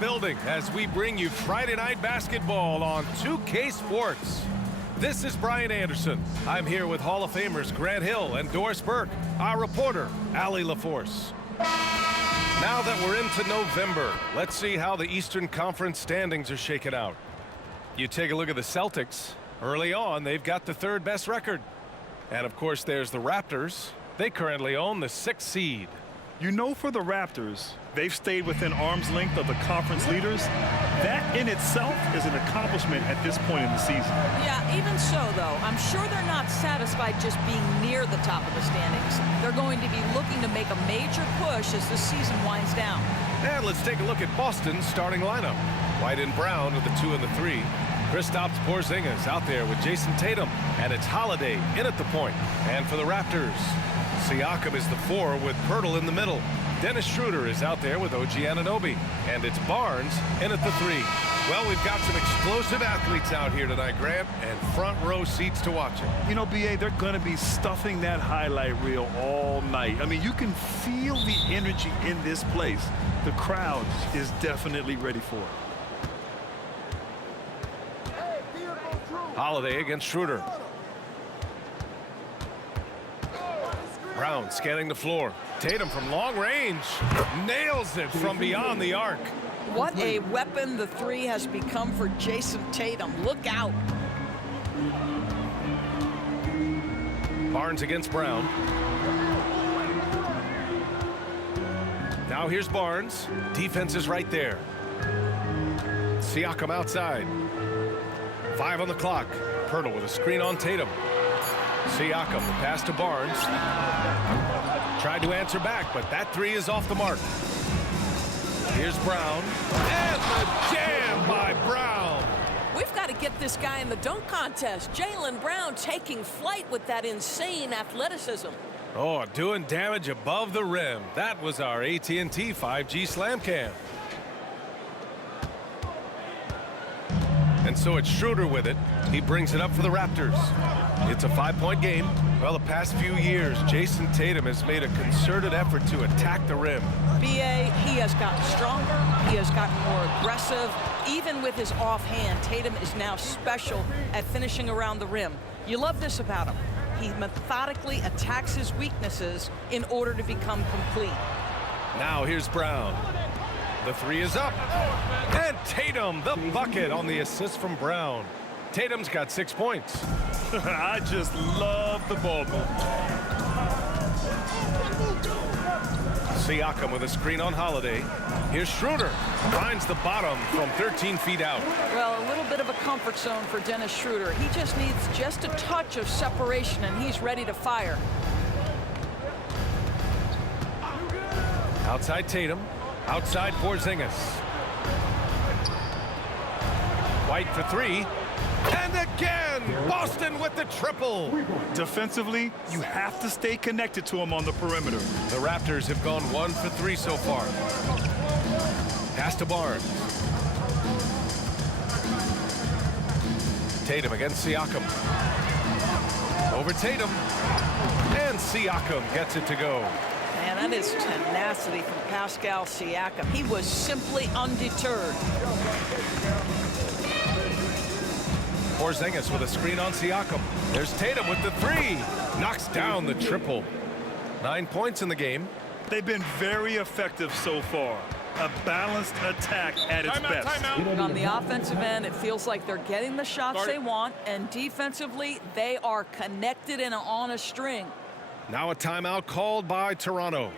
building as we bring you Friday Night Basketball on 2K Sports. This is Brian Anderson. I'm here with Hall of Famers Grant Hill and Doris Burke, our reporter, Allie LaForce. Now that we're into November, let's see how the Eastern Conference standings are shaken out. You take a look at the Celtics. Early on, they've got the third best record. And of course, there's the Raptors. They currently own the 6th seed. You know, for the Raptors, they've stayed within arm's length of the conference leaders. That in itself is an accomplishment at this point in the season. Yeah, even so, though, I'm sure they're not satisfied just being near the top of the standings. They're going to be looking to make a major push as the season winds down. And let's take a look at Boston's starting lineup. White and Brown with the 2 and the 3. Kristaps Porzingis out there with Jason Tatum. And it's Holiday in at the point. And for the Raptors, Siakam is the 4 with Pirtle in the middle. Dennis Schroeder is out there with OG Anunoby. And it's Barnes in at the 3. Well, we've got some explosive athletes out here tonight, Grant, and front row seats to watch it. You know, B.A., they're going to be stuffing that highlight reel all night. I mean, you can feel the energy in this place. The crowd is definitely ready for it. Holiday against Schroeder. Brown scanning the floor. Tatum from long range nails it from beyond the arc. What a weapon the 3 has become for Jason Tatum. Look out. Barnes against Brown. Now here's Barnes. Defense is right there. Siakam outside. 5 on the clock. Pirtle with a screen on Tatum. Siakam, the pass to Barnes. Tried to answer back, but that 3 is off the mark. Here's Brown. And the jam by Brown. We've got to get this guy in the dunk contest. Jaylen Brown taking flight with that insane athleticism. Oh, doing damage above the rim. That was our AT&T 5G Slam Cam. And so it's Schroeder with it. He brings it up for the Raptors. It's a 5-point game. Well, the past few years, Jason Tatum has made a concerted effort to attack the rim. B.A., he has gotten stronger. He has gotten more aggressive. Even with his offhand, Tatum is now special at finishing around the rim. You love this about him. He methodically attacks his weaknesses in order to become complete. Now here's Brown. The 3 is up. And Tatum, the bucket on the assist from Brown. Tatum's got 6 points. I just love the ball movement. Siakam with a screen on Holiday. Here's Schroeder. Finds the bottom from 13 feet out. Well, a little bit of a comfort zone for Dennis Schroeder. He just needs just a touch of separation, and he's ready to fire. Outside Tatum. Outside Porzingis. White for 3. And again, Boston with the triple. Defensively, you have to stay connected to him on the perimeter. The Raptors have gone 1 for 3 so far. Pass to Barnes. Tatum against Siakam. Over Tatum. And Siakam gets it to go. Man, that is tenacity from Pascal Siakam. He was simply undeterred. Porzingis with a screen on Siakam. There's Tatum with the 3. Knocks down the triple. 9 points in the game. They've been very effective so far. A balanced attack at its best. On the offensive end, it feels like they're getting the shots they want, and defensively, they are connected and on a string. Now a timeout called by Toronto.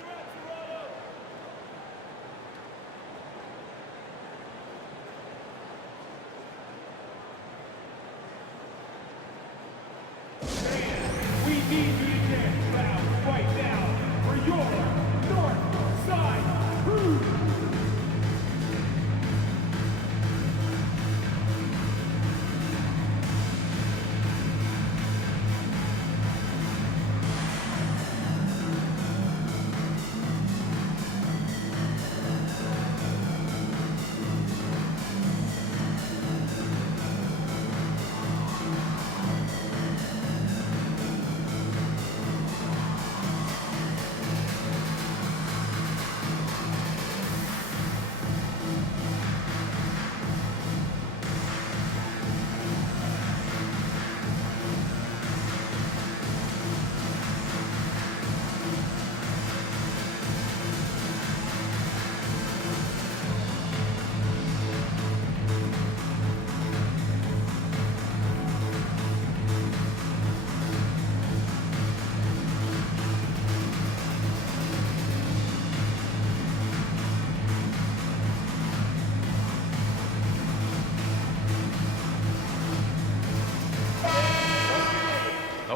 We need you to dance loud right now for your North Side Crew.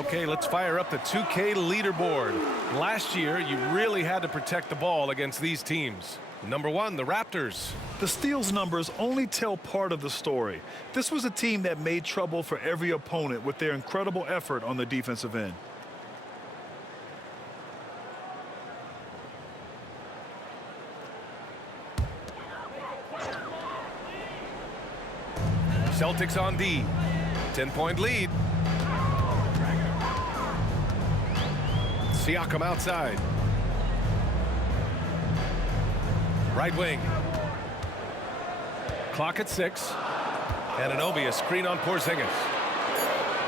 Okay, let's fire up the 2K leaderboard. Last year, you really had to protect the ball against these teams. Number 1, the Raptors. The steals numbers only tell part of the story. This was a team that made trouble for every opponent with their incredible effort on the defensive end. Celtics on D. 10-point lead. Siakam outside. Right wing. Clock at 6. Anunoby, a screen on Porzingis.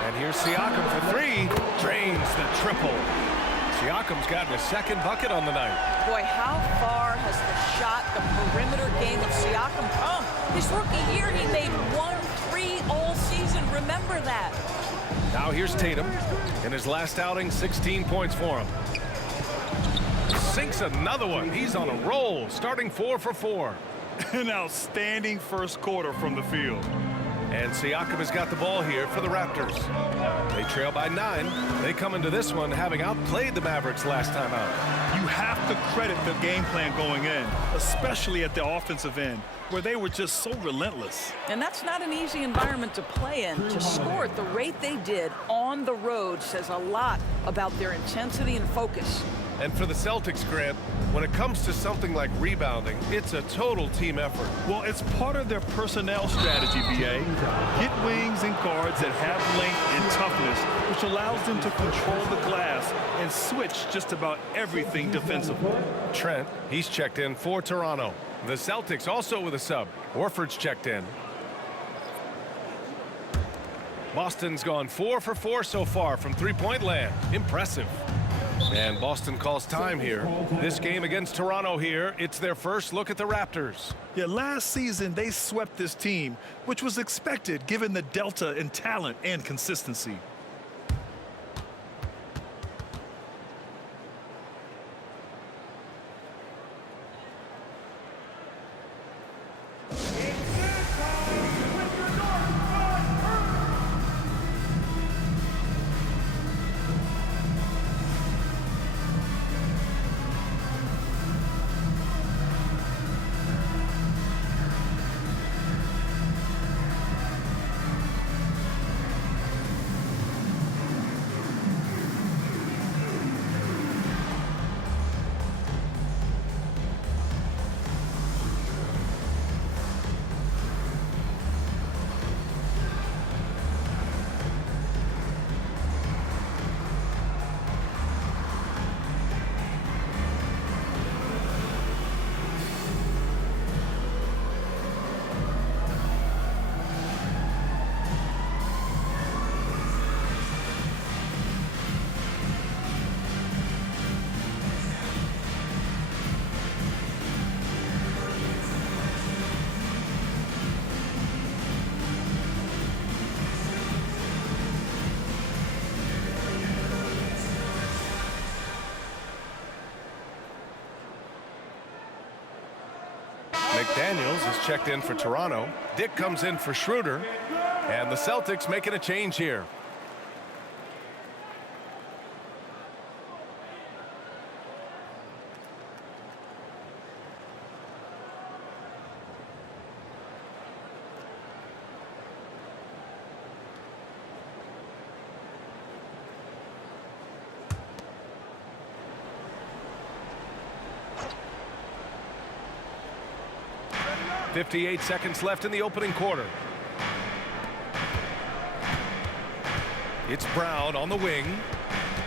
And here's Siakam for 3. Drains the triple. Siakam's gotten a second bucket on the night. Boy, how far has the shot, the perimeter game of Siakam come? His rookie year, he made 1 3 all season. Remember that. Now here's Tatum. In his last outing, 16 points for him. Sinks another one. He's on a roll, starting 4 for 4. An outstanding first quarter from the field. And Siakam has got the ball here for the Raptors. They trail by 9. They come into this one having outplayed the Mavericks last time out. You have to credit the game plan going in, especially at the offensive end, where they were just so relentless. And that's not an easy environment to play in. To score at the rate they did on the road says a lot about their intensity and focus. And for the Celtics, Grant, when it comes to something like rebounding, it's a total team effort. Well, it's part of their personnel strategy, BA. Get wings and guards that have length and toughness, which allows them to control the glass and switch just about everything defensively. Trent, he's checked in for Toronto. The Celtics also with a sub. Horford's checked in. Boston's gone 4 for 4 so far from three-point land. Impressive. And Boston calls time here. This game against Toronto here, it's their first look at the Raptors. Yeah, last season they swept this team, which was expected given the delta in talent and consistency. McDaniels is checked in for Toronto. Dick comes in for Schroeder. And the Celtics making a change here. .58 seconds left in the opening quarter. It's Brown on the wing.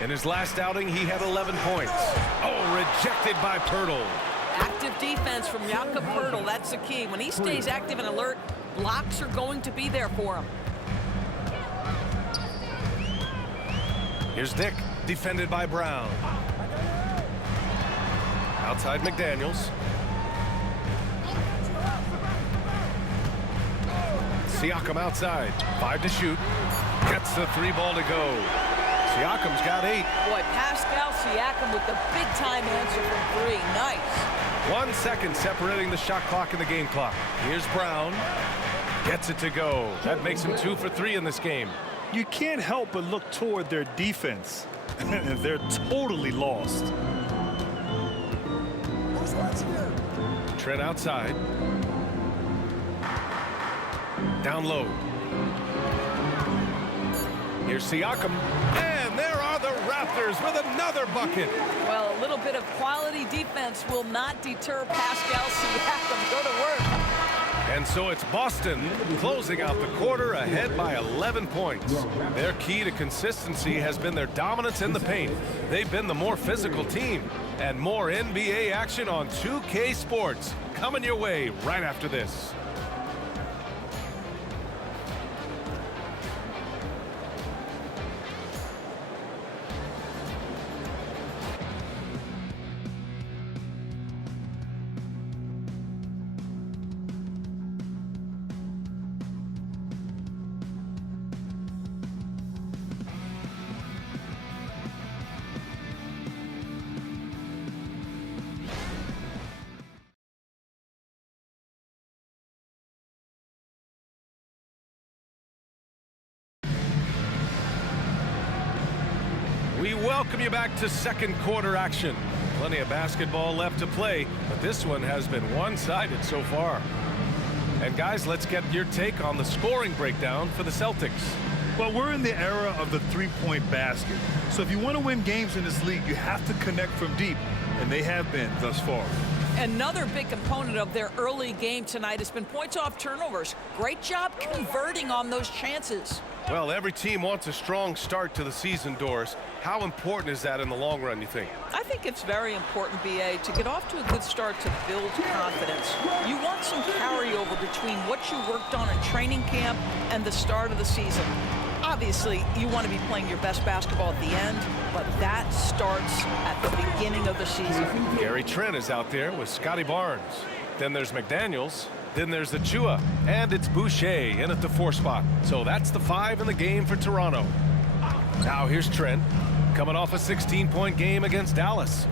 In his last outing, he had 11 points. Oh, rejected by Poeltl. Active defense from Jakob Poeltl, that's the key. When he stays active and alert, blocks are going to be there for him. Here's Dick, defended by Brown. Outside McDaniels. Siakam outside. 5 to shoot. Gets the 3 ball to go. Siakam's got 8. Boy, Pascal Siakam with the big-time answer from 3. Nice. 1 second separating the shot clock and the game clock. Here's Brown. Gets it to go. That makes him 2 for 3 in this game. You can't help but look toward their defense. They're totally lost. Trent outside. Down low. Here's Siakam. And there are the Raptors with another bucket. Well, a little bit of quality defense will not deter Pascal Siakam. Go to work. And so it's Boston closing out the quarter ahead by 11 points. Their key to consistency has been their dominance in the paint. They've been the more physical team. And more NBA action on 2K Sports coming your way right after this. We welcome you back to second quarter action. Plenty of basketball left to play, but this one has been one-sided so far. And guys, let's get your take on the scoring breakdown for the Celtics. Well, we're in the era of the three-point basket. So if you want to win games in this league, you have to connect from deep, and they have been thus far. Another big component of their early game tonight has been points off turnovers. Great job converting on those chances. Well, every team wants a strong start to the season, Doris. How important is that in the long run, you think? I think it's very important, B.A., to get off to a good start to build confidence. You want some carryover between what you worked on in training camp and the start of the season. Obviously, you want to be playing your best basketball at the end, but that starts at the beginning of the season. Gary Trent is out there with Scotty Barnes. Then there's McDaniels. Then there's Achua, and it's Boucher in at the 4 spot. So that's the 5 in the game for Toronto. Now here's Trent, coming off a 16-point game against Dallas.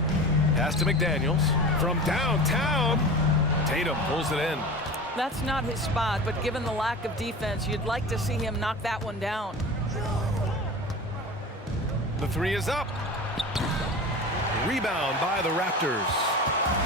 Pass to McDaniels. From downtown, Tatum pulls it in. That's not his spot, but given the lack of defense, you'd like to see him knock that one down. The 3 is up. Rebound by the Raptors.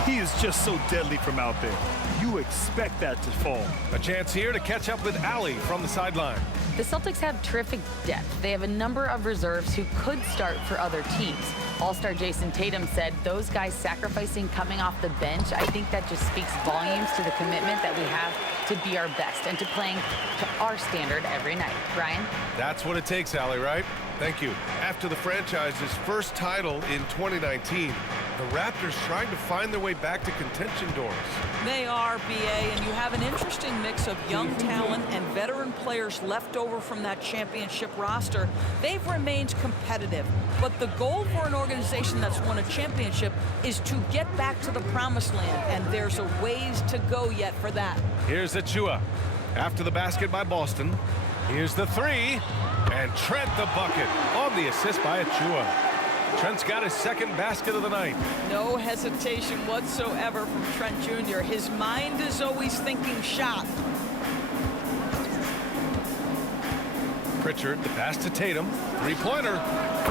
He is just so deadly from out there. You expect that to fall. A chance here to catch up with Allie from the sideline. The Celtics have terrific depth. They have a number of reserves who could start for other teams. All-star Jason Tatum said those guys sacrificing coming off the bench, I think that just speaks volumes to the commitment that we have to be our best and to playing to our standard every night. Ryan? That's what it takes, Allie, right? Thank you. After the franchise's first title in 2019, the Raptors trying to find their way back to contention, Doris. They are, B.A., and you have an interesting mix of young talent and veteran players left over from that championship roster. They've remained competitive, but the goal for an organization that's won a championship is to get back to the promised land, and there's a ways to go yet for that. Here's Achua. After the basket by Boston, here's the 3, and Trent the bucket on the assist by Achua. Trent's got his second basket of the night. No hesitation whatsoever from Trent Jr. His mind is always thinking shot. Pritchard, the pass to Tatum. Three-pointer.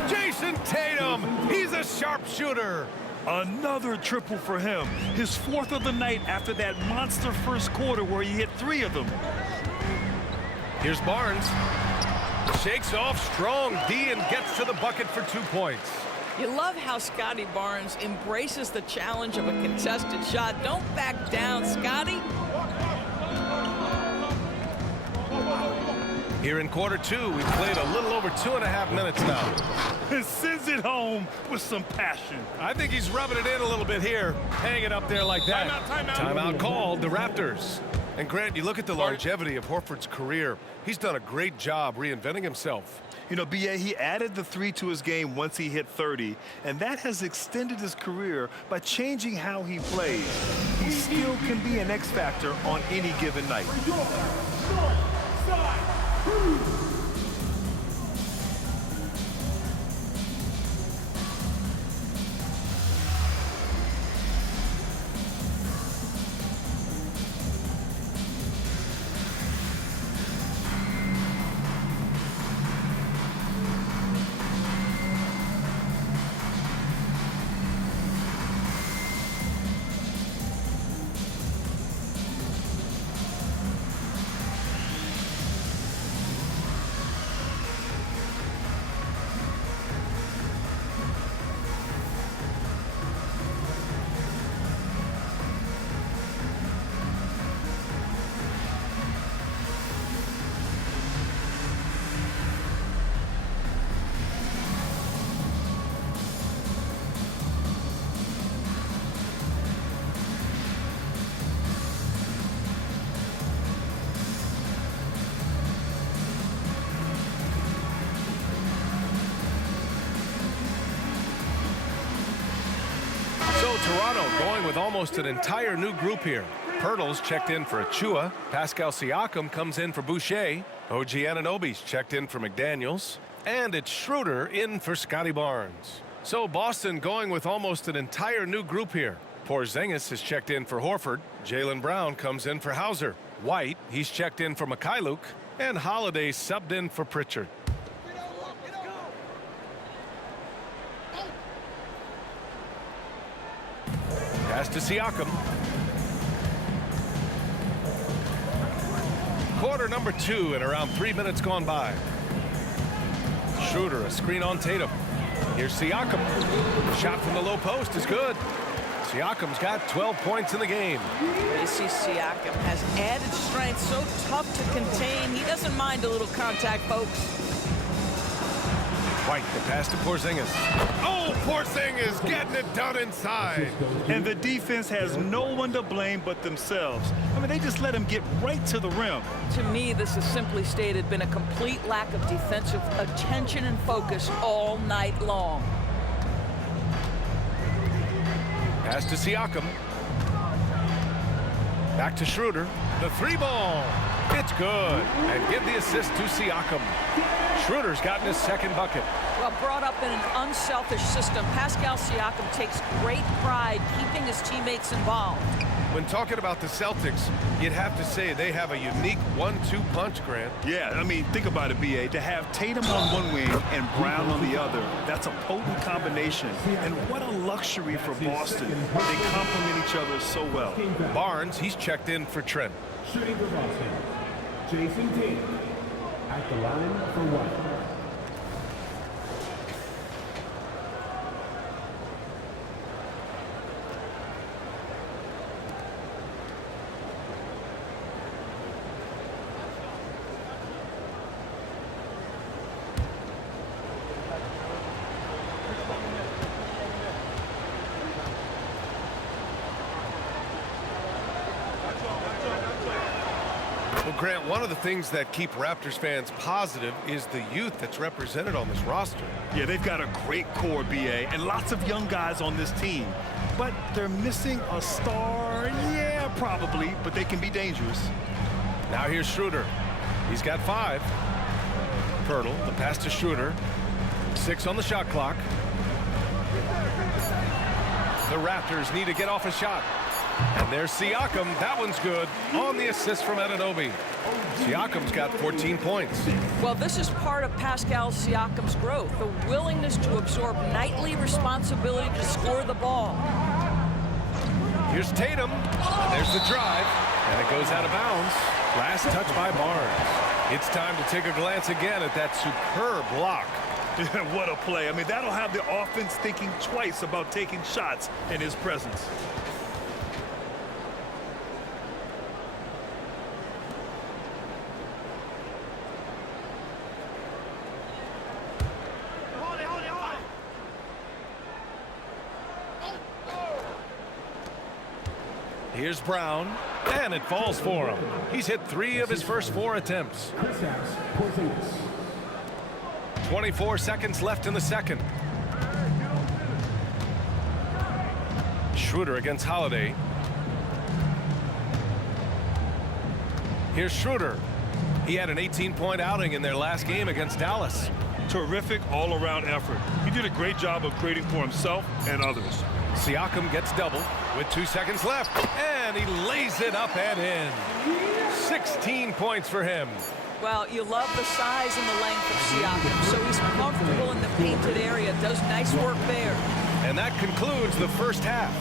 Jason Tatum! He's a sharpshooter. Another triple for him. His 4th of the night after that monster first quarter where he hit 3 of them. Here's Barnes. Shakes off strong D and gets to the bucket for 2 points. You love how Scotty Barnes embraces the challenge of a contested shot. Don't back down, Scotty. Here in quarter 2, we've played a little over 2.5 minutes now. And sends it home with some passion. I think he's rubbing it in a little bit here. Hang it up there like that. Timeout called, the Raptors. And Grant, you look at the longevity of Horford's career. He's done a great job reinventing himself. You know, B.A., he added the 3 to his game once he hit 30, and that has extended his career by changing how he plays. He still can be an X factor on any given night. Toronto going with almost an entire new group here. Pirtle's checked in for Achua. Pascal Siakam comes in for Boucher. OG Anunoby's checked in for McDaniels. And it's Schroeder in for Scotty Barnes. So Boston going with almost an entire new group here. Porzingis is checked in for Horford. Jaylen Brown comes in for Hauser. White, he's checked in for Mikhailuk. And Holiday subbed in for Pritchard. Pass to Siakam. Quarter number 2 and around 3 minutes gone by. Schroeder, a screen on Tatum. Here's Siakam. Shot from the low post is good. Siakam's got 12 points in the game. You see Siakam has added strength, so tough to contain. He doesn't mind a little contact, folks. White, the pass to Porzingis. Oh, Porzingis getting it done inside. And the defense has no one to blame but themselves. I mean, they just let him get right to the rim. To me, this is simply stated been a complete lack of defensive attention and focus all night long. Pass to Siakam. Back to Schroeder. The 3-ball. It's good. And give the assist to Siakam. Schroeder's gotten his second bucket. Well, brought up in an unselfish system, Pascal Siakam takes great pride keeping his teammates involved. When talking about the Celtics, you'd have to say they have a unique 1-2 punch, Grant. Yeah, I mean, think about it, B.A. To have Tatum on one wing and Brown on the other, that's a potent combination. And what a luxury for Boston. They complement each other so well. Barnes, he's checked in for Trent. Shooting for Boston, Jason Tatum at the line for one. Well, Grant, one of the things that keep Raptors fans positive is the youth that's represented on this roster. Yeah, they've got a great core, B.A., and lots of young guys on this team. But they're missing a star, yeah, probably, but they can be dangerous. Now here's Schroeder. He's got 5. Pirtle, the pass to Schroeder. 6 on the shot clock. The Raptors need to get off a shot. And there's Siakam. That one's good. On the assist from Anunoby. Siakam's got 14 points. Well, this is part of Pascal Siakam's growth, the willingness to absorb nightly responsibility to score the ball. Here's Tatum. And there's the drive. And it goes out of bounds. Last touch by Barnes. It's time to take a glance again at that superb block. What a play. I mean, that'll have the offense thinking twice about taking shots in his presence. Here's Brown, and it falls for him. He's hit 3 of his first 4 attempts. 24 seconds left in the second. Schroeder against Holiday. Here's Schroeder. He had an 18-point outing in their last game against Dallas. Terrific all-around effort. He did a great job of creating for himself and others. Siakam gets double with 2 seconds left, and he lays it up and in. 16 points for him. Well, you love the size and the length of Siakam, so he's comfortable in the painted area, does nice work there. And that concludes the first half.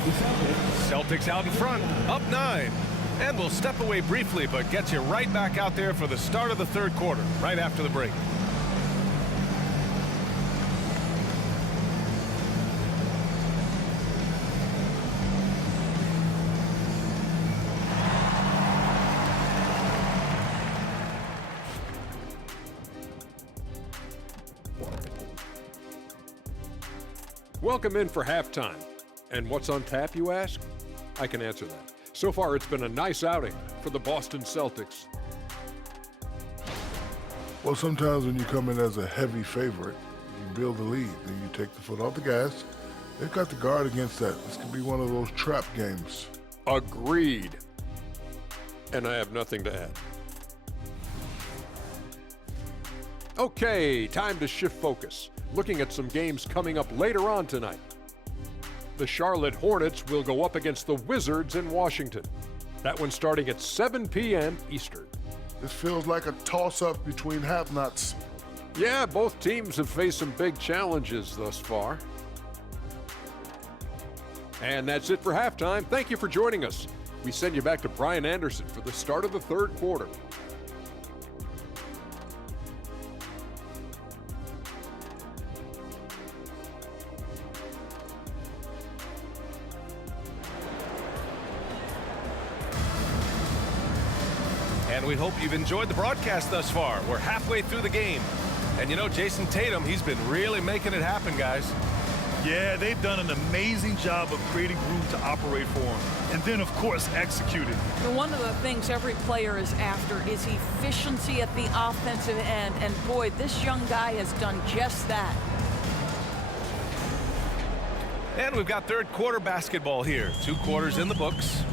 Celtics out in front, up 9. And we'll step away briefly, but get you right back out there for the start of the third quarter, right after the break. Welcome in for halftime. And what's on tap, you ask? I can answer that. So far, it's been a nice outing for the Boston Celtics. Well, sometimes when you come in as a heavy favorite, you build the lead. Then you take the foot off the gas They've got the guard against that. This could be one of those trap games. Agreed. And I have nothing to add. Okay, time to shift focus. Looking at some games coming up later on tonight. The Charlotte Hornets will go up against the Wizards in Washington. That one starting at 7 p.m. Eastern. This feels like a toss-up between have-nots. Yeah, both teams have faced some big challenges thus far. And that's it for halftime. Thank you for joining us. We send you back to Brian Anderson for the start of the third quarter. And we hope you've enjoyed the broadcast thus far. We're halfway through the game. And you know, Jason Tatum, he's been really making it happen, guys. Yeah, they've done an amazing job of creating room to operate for him. And then, of course, executing. One of the things every player is after is efficiency at the offensive end. And boy, this young guy has done just that. And we've got third quarter basketball here. 2 quarters in the books.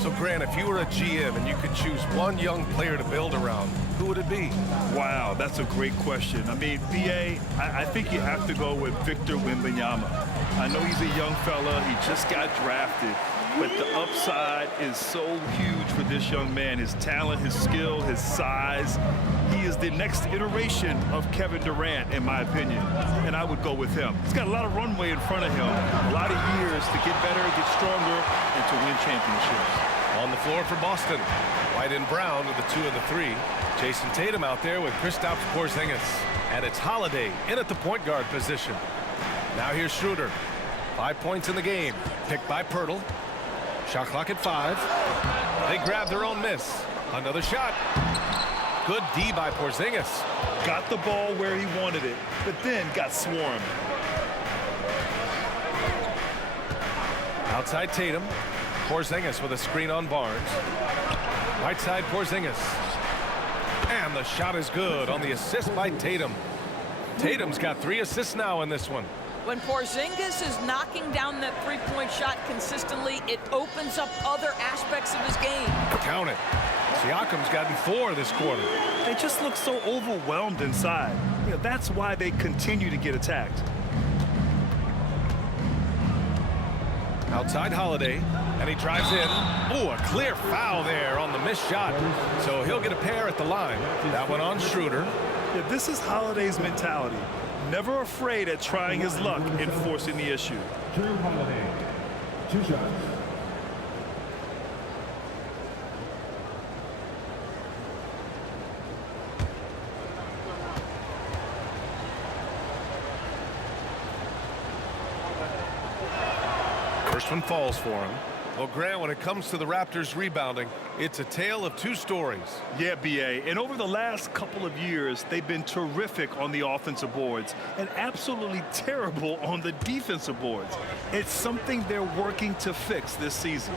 So, Grant, if you were a GM and you could choose one young player to build around, who would it be? Wow, that's a great question. I mean, B.A., I think you have to go with Victor Wembanyama. I know he's a young fella. He just got drafted. But the upside is so huge for this young man. His talent, his skill, his size. He is the next iteration of Kevin Durant, in my opinion. And I would go with him. He's got a lot of runway in front of him. A lot of years to get better, get stronger, and to win championships. On the floor for Boston, White and Brown with the 2 and the 3. Jason Tatum out there with Kristaps Porzingis. And it's Holiday in at the point guard position. Now here's Schroeder. 5 points in the game. Picked by Pirtle. Shot clock at 5. They grab their own miss. Another shot. Good D by Porzingis. Got the ball where he wanted it, but then got swarmed. Outside Tatum. Porzingis with a screen on Barnes. Right side Porzingis. And the shot is good on the assist by Tatum. Tatum's got 3 assists now in this one. When Porzingis is knocking down that three-point shot consistently, it opens up other aspects of his game. Count it. Siakam's gotten 4 this quarter. They just look so overwhelmed inside. You know, that's why they continue to get attacked. Outside Holiday, and he drives in. Oh, a clear foul there on the missed shot. So he'll get a pair at the line. That one on Schroeder. Yeah, this is Holiday's mentality. Never afraid at trying his luck in forcing the issue. Drew Holiday, 2 shots. First one falls for him. Well, Grant, when it comes to the Raptors rebounding, it's a tale of 2 stories. Yeah, B.A., and over the last couple of years, they've been terrific on the offensive boards and absolutely terrible on the defensive boards. It's something they're working to fix this season.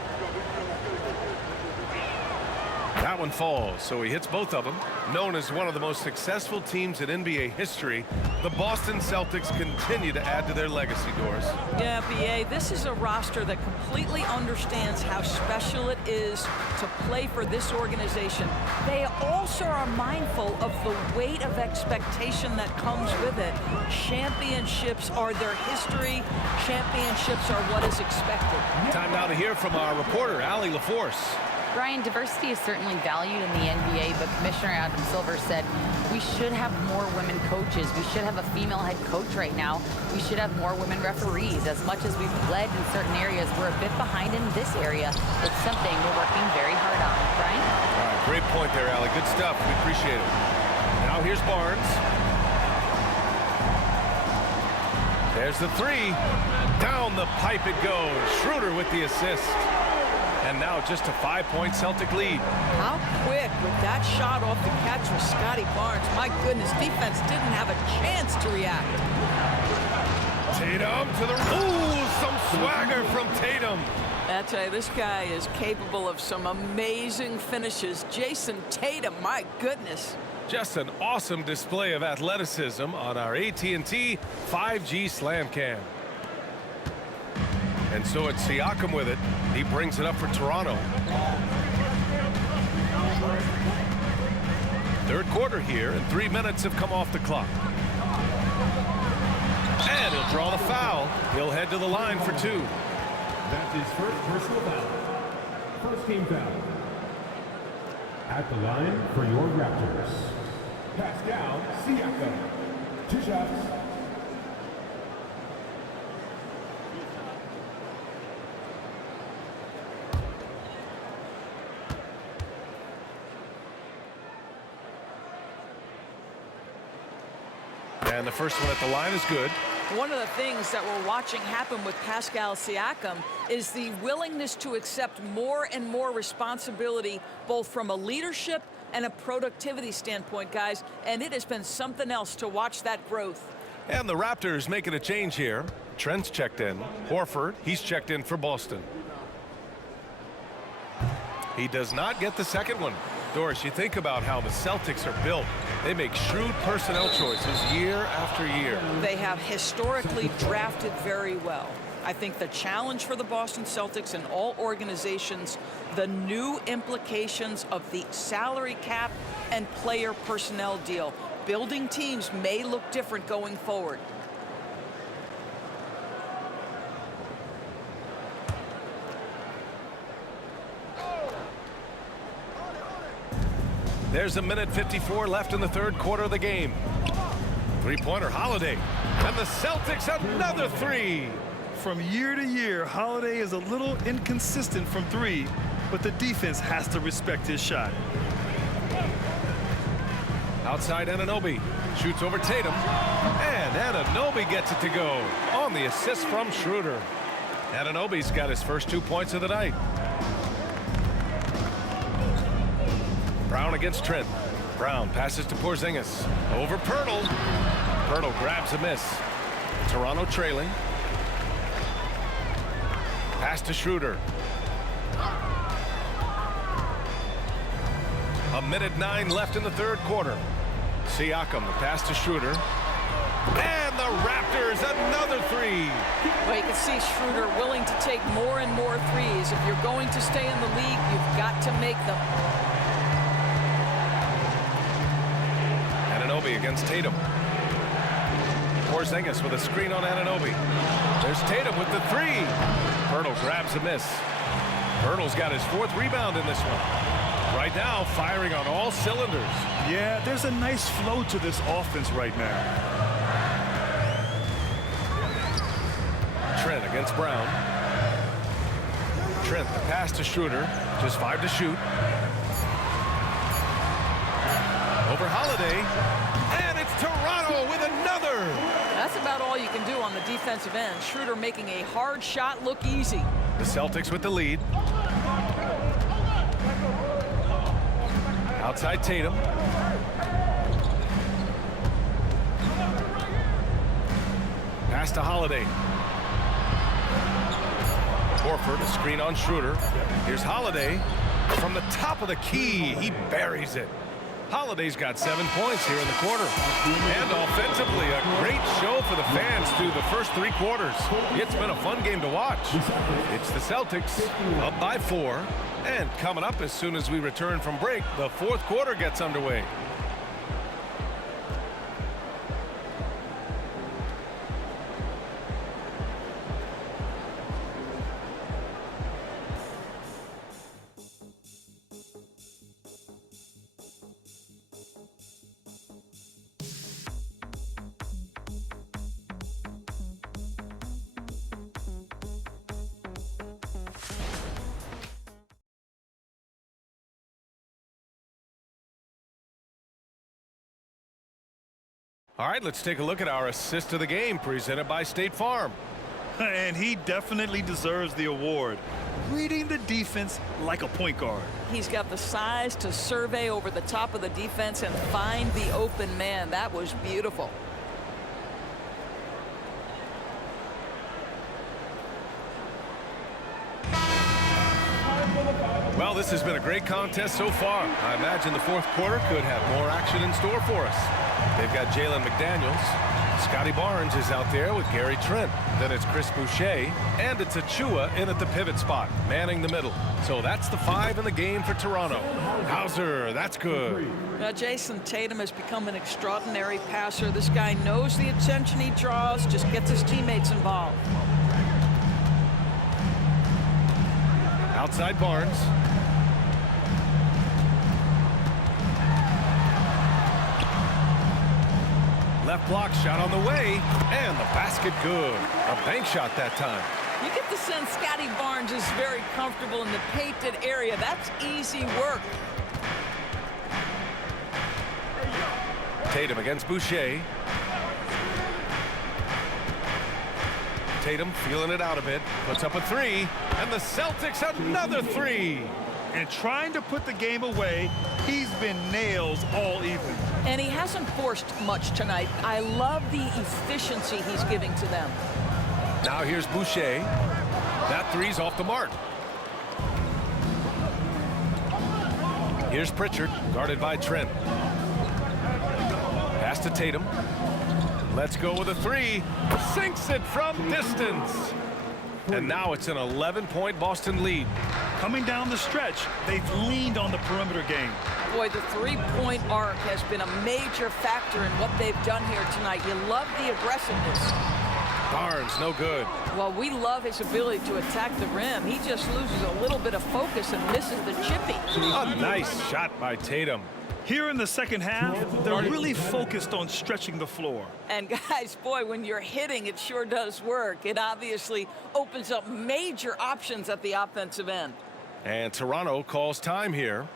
That one falls, so he hits both of them. Known as one of the most successful teams in NBA history, the Boston Celtics continue to add to their legacy, Doris. Yeah, B.A., this is a roster that completely understands how special it is to play for this organization. They also are mindful of the weight of expectation that comes with it. Championships are their history. Championships are what is expected. Time now to hear from our reporter, Allie LaForce. Brian, diversity is certainly valued in the NBA, but Commissioner Adam Silver said we should have more women coaches. We should have a female head coach right now. We should have more women referees. As much as we've led in certain areas, we're a bit behind in this area. It's something we're working very hard on. Brian? All right, great point there, Allie. Good stuff. We appreciate it. Now here's Barnes. There's the 3. Down the pipe it goes. Schroeder with the assist. And now just a 5-point Celtic lead. How quick with that shot off the catch with Scotty Barnes. My goodness, defense didn't have a chance to react. Tatum to the... Ooh, some swagger from Tatum. I tell you, this guy is capable of some amazing finishes. Jason Tatum, my goodness. Just an awesome display of athleticism on our AT&T 5G Slam Cam. And so it's Siakam with it. He brings it up for Toronto. Third quarter here, and 3 minutes have come off the clock. And he'll draw the foul. He'll head to the line for 2. That's his first personal foul. First team foul. At the line for your Raptors, Pascal Siakam. 2 shots. And the first one at the line is good. One of the things that we're watching happen with Pascal Siakam is the willingness to accept more and more responsibility, both from a leadership and a productivity standpoint, guys. And it has been something else to watch that growth. And the Raptors making a change here. Trent's checked in. Horford, he's checked in for Boston. He does not get the second one. Doris, you think about how the Celtics are built. They make shrewd personnel choices year after year. They have historically drafted very well. I think the challenge for the Boston Celtics and all organizations, the new implications of the salary cap and player personnel deal. Building teams may look different going forward. There's a minute 54 left in the third quarter of the game. Three-pointer, Holiday. And the Celtics another 3. From year to year, Holiday is a little inconsistent from 3, but the defense has to respect his shot. Outside Anunoby. Shoots over Tatum. And Anunoby gets it to go on the assist from Schroeder. Anunoby's got his first 2 points of the night. Brown against Trent. Brown passes to Porzingis. Over Pirtle. Pirtle grabs a miss. Toronto trailing. Pass to Schroeder. A minute 9 left in the third quarter. Siakam, the pass to Schroeder. And the Raptors another 3. Well, you can see Schroeder willing to take more and more threes. If you're going to stay in the league, you've got to make them. Anunoby against Tatum. Porzingis with a screen on Anunoby. There's Tatum with the 3. Pirtle grabs a miss. Pirtle's got his 4th rebound in this one. Right now, firing on all cylinders. Yeah, there's a nice flow to this offense right now. Trent against Brown. Trent, the pass to Schroeder. Just 5 to shoot. Over Holiday. And it's Toronto with another. That's about all you can do on the defensive end. Schroeder making a hard shot look easy. The Celtics with the lead. Outside Tatum. Pass to Holiday. Horford, a screen on Schroeder. Here's Holiday. From the top of the key, he buries it. Holiday's got 7 points here in the quarter. And offensively, a great show for the fans through the first 3 quarters. It's been a fun game to watch. It's the Celtics up by 4. And coming up as soon as we return from break, the fourth quarter gets underway. All right, let's take a look at our assist of the game presented by State Farm. And he definitely deserves the award. Reading the defense like a point guard. He's got the size to survey over the top of the defense and find the open man. That was beautiful. Well, this has been a great contest so far. I imagine the fourth quarter could have more action in store for us. They've got Jalen McDaniels. Scotty Barnes is out there with Gary Trent. Then it's Chris Boucher, and it's Achua in at the pivot spot, manning the middle. So that's the 5 in the game for Toronto. Hauser, that's good. Now, Jason Tatum has become an extraordinary passer. This guy knows the attention he draws, just gets his teammates involved. Outside Barnes. Left block shot on the way, and the basket good. A bank shot that time. You get the sense Scotty Barnes is very comfortable in the painted area. That's easy work. Tatum against Boucher. Tatum feeling it out a bit, puts up a 3, and the Celtics another 3. And trying to put the game away, he's been nails all evening. And he hasn't forced much tonight. I love the efficiency he's giving to them. Now here's Boucher. That 3's off the mark. Here's Pritchard, guarded by Trent. Pass to Tatum. Let's go with a 3. Sinks it from distance. And now it's an 11-point Boston lead. Coming down the stretch, they've leaned on the perimeter game. Boy, the three-point arc has been a major factor in what they've done here tonight. You love the aggressiveness. Barnes, no good. Well, we love his ability to attack the rim. He just loses a little bit of focus and misses the chippy. A nice shot by Tatum. Here in the second half, they're really focused on stretching the floor. And guys, boy, when you're hitting, it sure does work. It obviously opens up major options at the offensive end. And Toronto calls time here.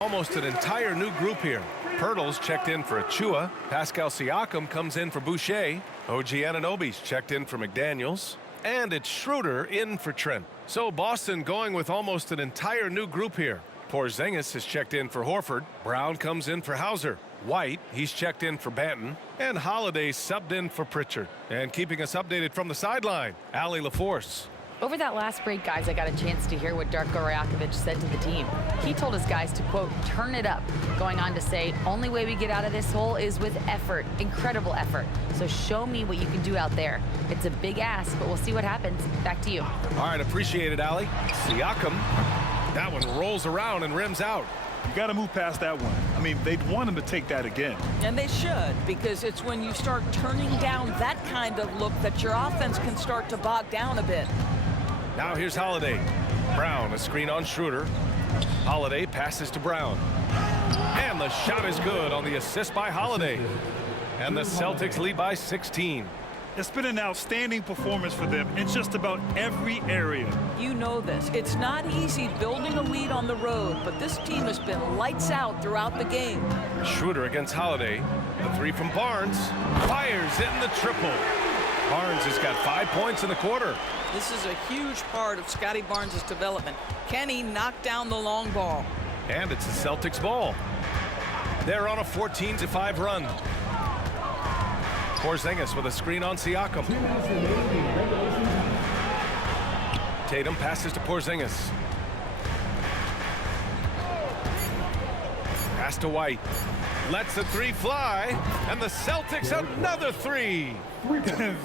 Almost an entire new group here. Pirtle's checked in for Achua. Pascal Siakam comes in for Boucher. OG Anunoby's checked in for McDaniels. And it's Schroeder in for Trent. So Boston going with almost an entire new group here. Porzingis is checked in for Horford. Brown comes in for Hauser. White, he's checked in for Banton. And Holiday subbed in for Pritchard. And keeping us updated from the sideline, Allie LaForce. Over that last break, guys, I got a chance to hear what Darko Rajakovic said to the team. He told his guys to, quote, turn it up, going on to say, only way we get out of this hole is with effort, incredible effort. So show me what you can do out there. It's a big ask, but we'll see what happens. Back to you. All right, appreciate it, Allie. Siakam, that one rolls around and rims out. You got to move past that one. I mean, they'd want him to take that again. And they should, because it's when you start turning down that kind of look that your offense can start to bog down a bit. Now here's Holiday. Brown, a screen on Schroeder. Holiday passes to Brown. And the shot is good on the assist by Holiday. And the Celtics lead by 16. It's been an outstanding performance for them in just about every area. You know this. It's not easy building a lead on the road, but this team has been lights out throughout the game. Schroeder against Holiday. The 3 from Barnes. Fires in the triple. Barnes has got 5 points in the quarter. This is a huge part of Scotty Barnes' development. Can he knock down the long ball? And it's the Celtics ball. They're on a 14-5 run. Porzingis with a screen on Siakam. 2 minutes remaining in regulation time. Tatum passes to Porzingis. Pass to White. Lets the three fly, and the Celtics another three.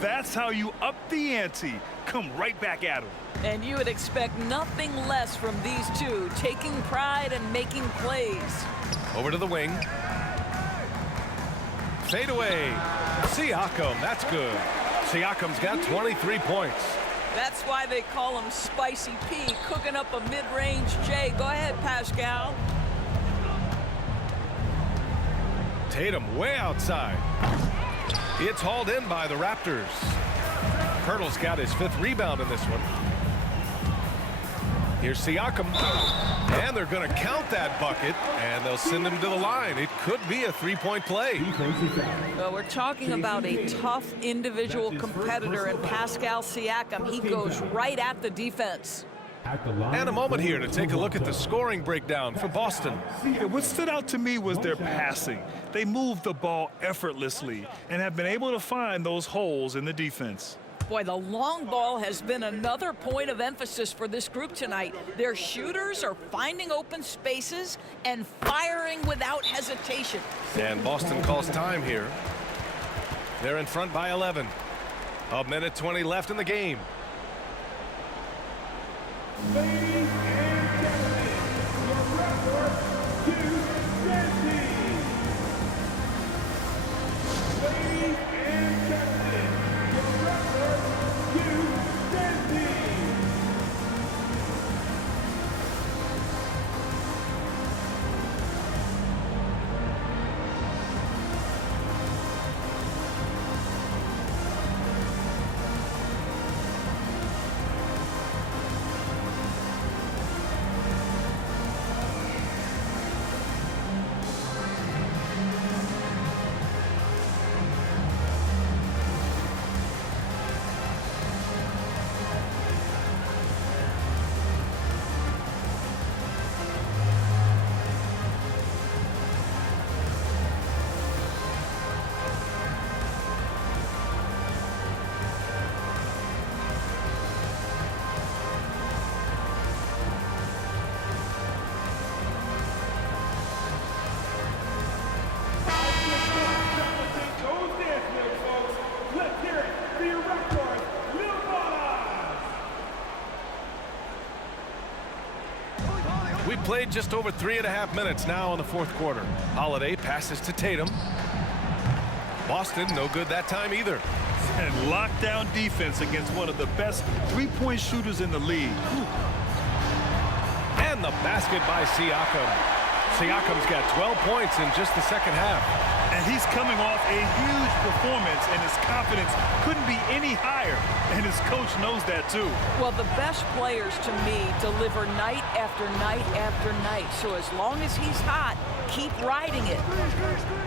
That's how you up the ante. Come right back at him. And you would expect nothing less from these two, taking pride and making plays. Over to the wing. Fade away. Siakam, that's good. Siakam's got 23 points. That's why they call him Spicy P, cooking up a mid-range J. Go ahead, Pascal. Tatum way outside. It's hauled in by the Raptors. Hurdle's got his 5th rebound in this one. Here's Siakam. And they're going to count that bucket, and they'll send him to the line. It could be a 3-point play. Well, we're talking about a tough individual competitor in Pascal Siakam. He goes right at the defense. And a moment here to take a look at the scoring breakdown for Boston. Yeah, what stood out to me was their passing. They moved the ball effortlessly and have been able to find those holes in the defense. Boy, the long ball has been another point of emphasis for this group tonight. Their shooters are finding open spaces and firing without hesitation. And Boston calls time here. They're in front by 11. A minute 20 left in the game. Ladies and gentlemen, your Raptors to Denver. Ladies and gentlemen, your Raptors to Denver. We played just over 3.5 minutes now in the 4th quarter. Holiday passes to Tatum. Boston no good that time either. And lockdown defense against one of the best three-point shooters in the league. And the basket by Siakam. Siakam's got 12 points in just the second half. And he's coming off a huge performance, and his confidence couldn't be any higher. And his coach knows that too. Well, the best players to me deliver night after night after night. So as long as he's hot, keep riding it.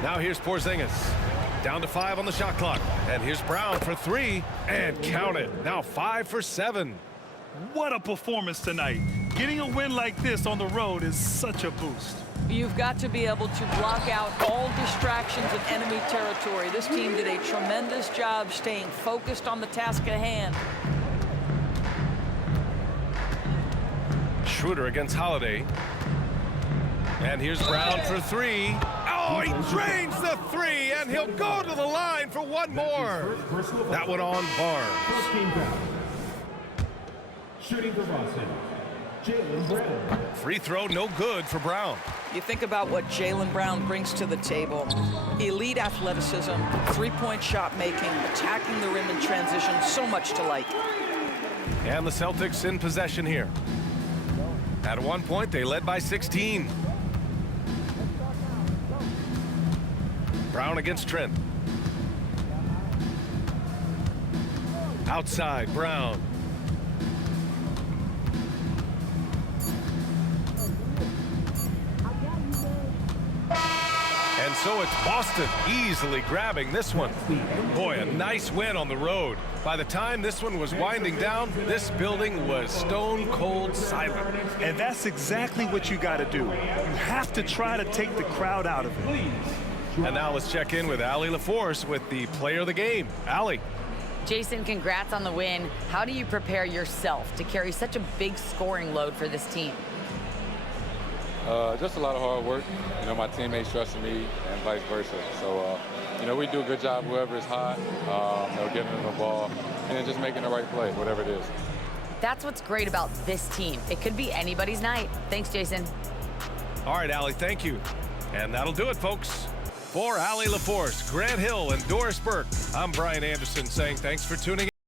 Now here's Porzingis. Down to 5 on the shot clock. And here's Brown for 3. And count it. Now 5 for 7. What a performance tonight. Getting a win like this on the road is such a boost. You've got to be able to block out all distractions in enemy territory. This team did a tremendous job staying focused on the task at hand. Schroeder against Holiday. And here's Brown for 3. Oh, he drains the 3, and he'll go to the line for one more. That one on Barnes. First team foul. Shooting for Boston, Jaylen Brown. Free throw no good for Brown. You think about what Jaylen Brown brings to the table. Elite athleticism, three-point shot making, attacking the rim in transition, so much to like. And the Celtics in possession here. At one point, they led by 16. Brown against Trent. Outside, Brown. And so it's Boston easily grabbing this one. Boy, a nice win on the road. By the time this one was winding down, this building was stone cold silent. And that's exactly what you got to do. You have to try to take the crowd out of it. And now let's check in with Allie LaForce with the player of the game. Allie. Jason, congrats on the win. How do you prepare yourself to carry such a big scoring load for this team? Just a lot of hard work. You know, my teammates trusting me and vice versa. So, you know, we do a good job, whoever is hot, you know, getting them the ball and then just making the right play, whatever it is. That's what's great about this team. It could be anybody's night. Thanks, Jason. All right, Allie, thank you. And that'll do it, folks. For Allie LaForce, Grant Hill, and Doris Burke, I'm Brian Anderson saying thanks for tuning in.